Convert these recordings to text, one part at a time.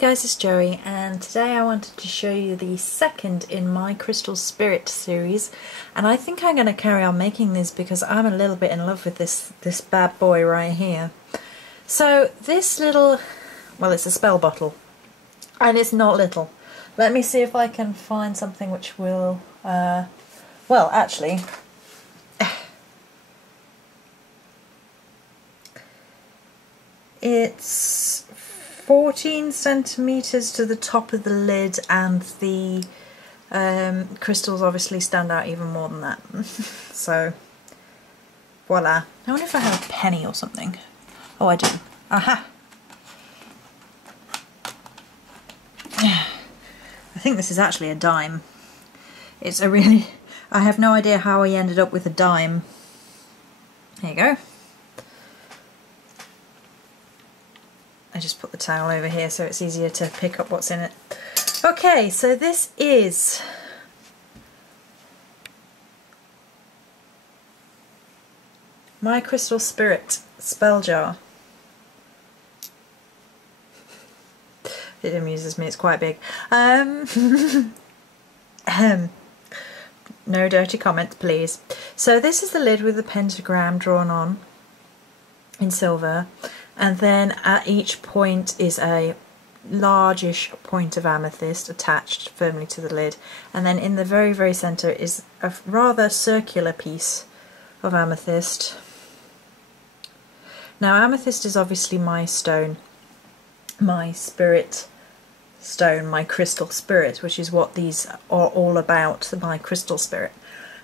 guys, it's Joey, and today I wanted to show you the second in my Crystal Spirit series, and I think I'm going to carry on making these because I'm a little bit in love with this bad boy right here. So this little, well, it's a spell bottle, and it's not little. Let me see if I can find something which will, well actually, it's 14 centimeters to the top of the lid, and the crystals obviously stand out even more than that. So voila. I wonder if I have a penny or something. Oh, I do. Aha! I think this is actually a dime. It's a really... I have no idea how I ended up with a dime. There you go. I just put the towel over here so it's easier to pick up what's in it. Okay, so this is my Crystal Spirit spell jar. It amuses me, it's quite big. No dirty comments, please. So this is the lid with the pentagram drawn on in silver. And then at each point is a largish point of amethyst attached firmly to the lid. And then in the very, very centre is a rather circular piece of amethyst. Now amethyst is obviously my stone, my spirit stone, my crystal spirit, which is what these are all about, my crystal spirit.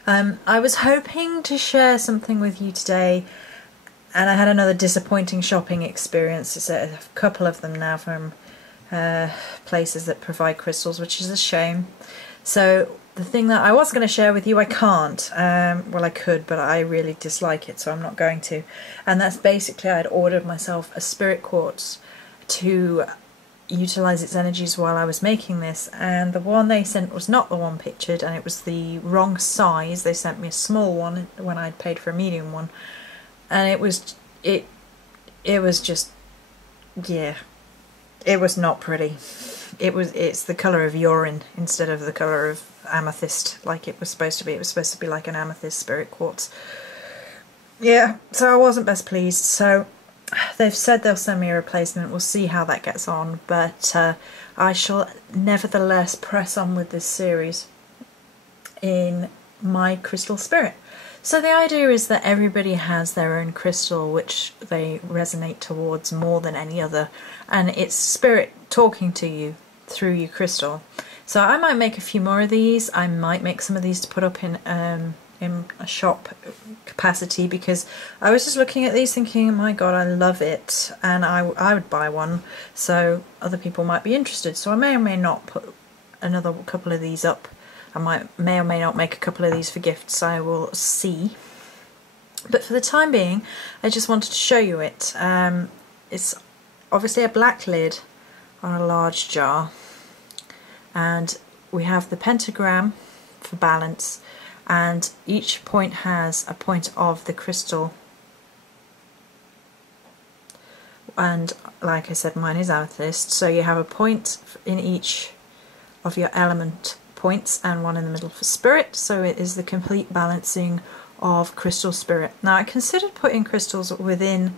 I was hoping to share something with you today, and I had another disappointing shopping experience. It's a couple of them now from places that provide crystals, which is a shame. So the thing that I was going to share with you, I can't. Well, I could, but I really dislike it, so I'm not going to. And that's basically, I'd ordered myself a spirit quartz to utilise its energies while I was making this, and the one they sent was not the one pictured, and it was the wrong size. They sent me a small one when I'd paid for a medium one. And it was just, yeah, it was not pretty. It's the colour of urine instead of the colour of amethyst like it was supposed to be. It was supposed to be like an amethyst spirit quartz. Yeah, so I wasn't best pleased. So they've said they'll send me a replacement. We'll see how that gets on, but I shall nevertheless press on with this series in my Crystal Spirit. So the idea is that everybody has their own crystal which they resonate towards more than any other, and it's spirit talking to you through your crystal. So I might make a few more of these. I might make some of these to put up in a shop capacity, because I was just looking at these thinking, oh my god, I love it, and I would buy one, so other people might be interested. So I may or may not put another couple of these up. I may or may not make a couple of these for gifts, I will see. But for the time being, I just wanted to show you it. It's obviously a black lid on a large jar, and we have the pentagram for balance, and each point has a point of the crystal. And like I said, mine is amethyst, so you have a point in each of your element points and one in the middle for spirit, so it is the complete balancing of Crystal Spirit. Now I considered putting crystals within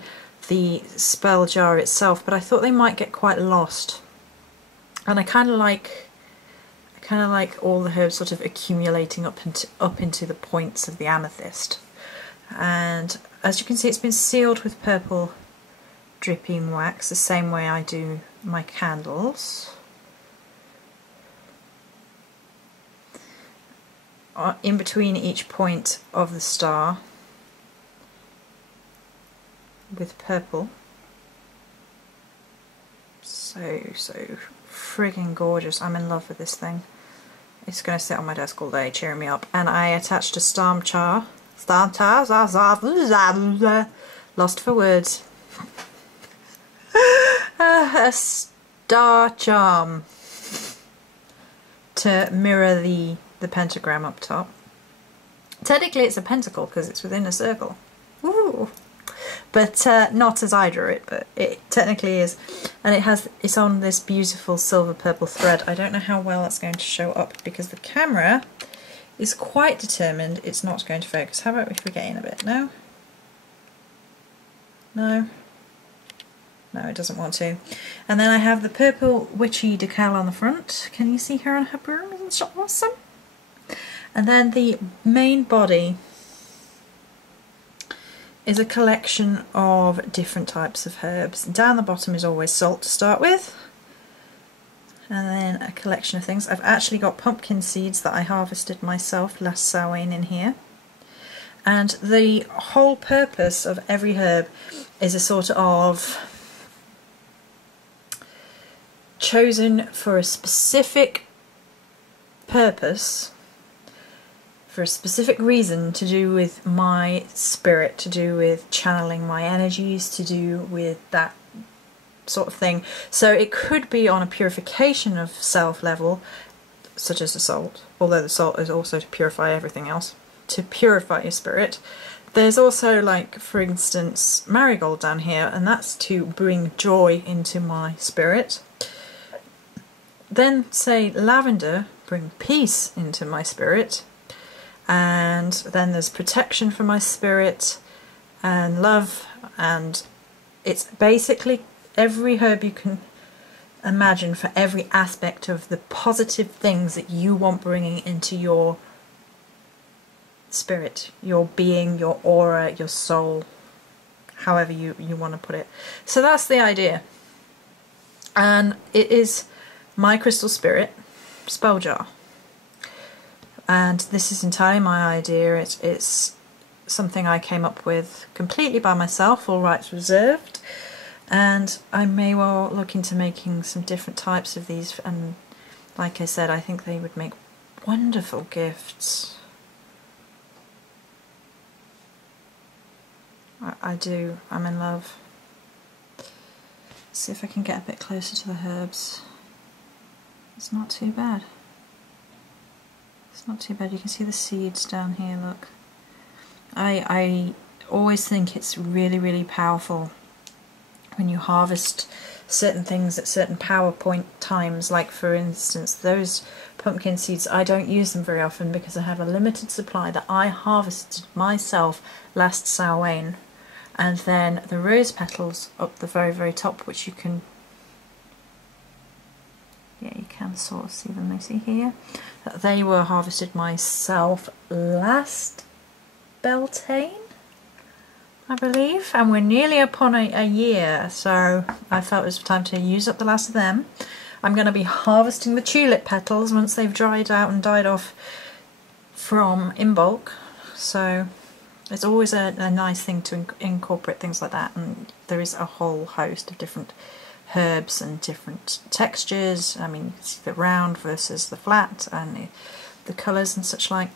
the spell jar itself, but I thought they might get quite lost, and I kind of like all the herbs sort of accumulating up into the points of the amethyst. And as you can see, it's been sealed with purple dripping wax, the same way I do my candles. In between each point of the star with purple. So friggin' gorgeous. I'm in love with this thing. It's going to sit on my desk all day cheering me up. And I attached a lost for words. A star charm to mirror the pentagram up top. Technically it's a pentacle because it's within a circle. Ooh. but not as I drew it, but it technically is. And it's on this beautiful silver purple thread. I don't know how well that's going to show up because the camera is quite determined it's not going to focus. How about if we get in a bit? No? No? No, it doesn't want to. And then I have the purple witchy decal on the front. Can you see her on her broom? Isn't she awesome? And then the main body is a collection of different types of herbs. Down the bottom is always salt to start with, and then a collection of things. I've actually got pumpkin seeds that I harvested myself last Samhain in here, and the whole purpose of every herb is a sort of chosen for a specific purpose, for a specific reason, to do with my spirit, to do with channeling my energies, to do with that sort of thing. So it could be on a purification of self level, such as the salt, although the salt is also to purify everything else, to purify your spirit. There's also, like, for instance, marigold down here, and that's to bring joy into my spirit. Then, say, lavender, bring peace into my spirit. And then there's protection for my spirit and love, and it's basically every herb you can imagine for every aspect of the positive things that you want bringing into your spirit, your being, your aura, your soul, however you want to put it. So that's the idea. And it is my crystal spirit spell jar. And this is entirely my idea. It's something I came up with completely by myself, all rights reserved. And I may well look into making some different types of these. And like I said, I think they would make wonderful gifts. I do. I'm in love. Let's see if I can get a bit closer to the herbs. It's not too bad. It's not too bad. You can see the seeds down here, look. I always think it's really, really powerful when you harvest certain things at certain power point times. Like, for instance, those pumpkin seeds, I don't use them very often because I have a limited supply that I harvested myself last Samhain. And then the rose petals up the very, very top, which you can, yeah, you can sort of see them, you see here. They were harvested myself last Beltane, I believe, and we're nearly upon a year, so I felt it was time to use up the last of them. I'm going to be harvesting the tulip petals once they've dried out and died off from in bulk, so it's always a nice thing to incorporate things like that. And there is a whole host of different herbs and different textures. I mean, you can see the round versus the flat and the colours and such like.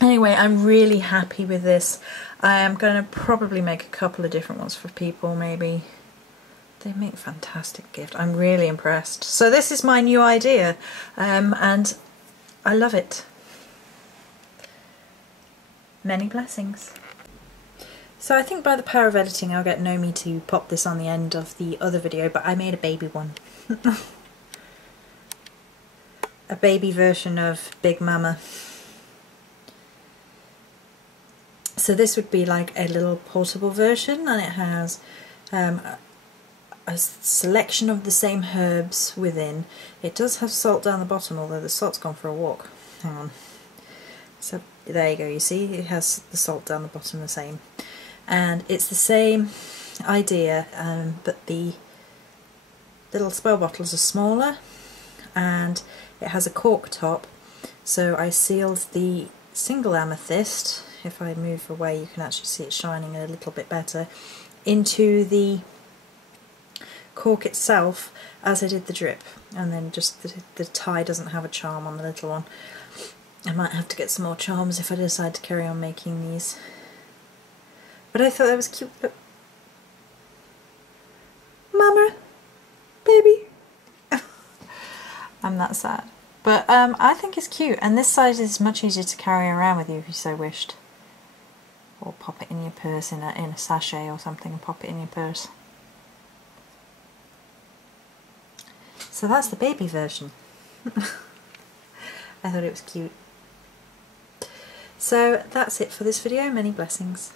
Anyway, I'm really happy with this. I am going to probably make a couple of different ones for people, maybe. They make a fantastic gift. I'm really impressed. So this is my new idea, and I love it. Many blessings. So I think by the power of editing I'll get Nomi to pop this on the end of the other video, but I made a baby one. A baby version of Big Mama. So this would be like a little portable version, and it has a selection of the same herbs within. It does have salt down the bottom, although the salt's gone for a walk. Hang on. So there you go, you see it has the salt down the bottom the same. And it's the same idea, but the little spell bottles are smaller and it has a cork top. So I sealed the single amethyst, if I move away you can actually see it shining a little bit better, into the cork itself as I did the drip, and then just the tie doesn't have a charm on the little one. I might have to get some more charms if I decide to carry on making these. But I thought that was cute. Look. Mama, baby. I'm that sad. But I think it's cute, and this size is much easier to carry around with you if you so wished. or pop it in your purse in a sachet or something and pop it in your purse. So that's the baby version. I thought it was cute. So that's it for this video. Many blessings.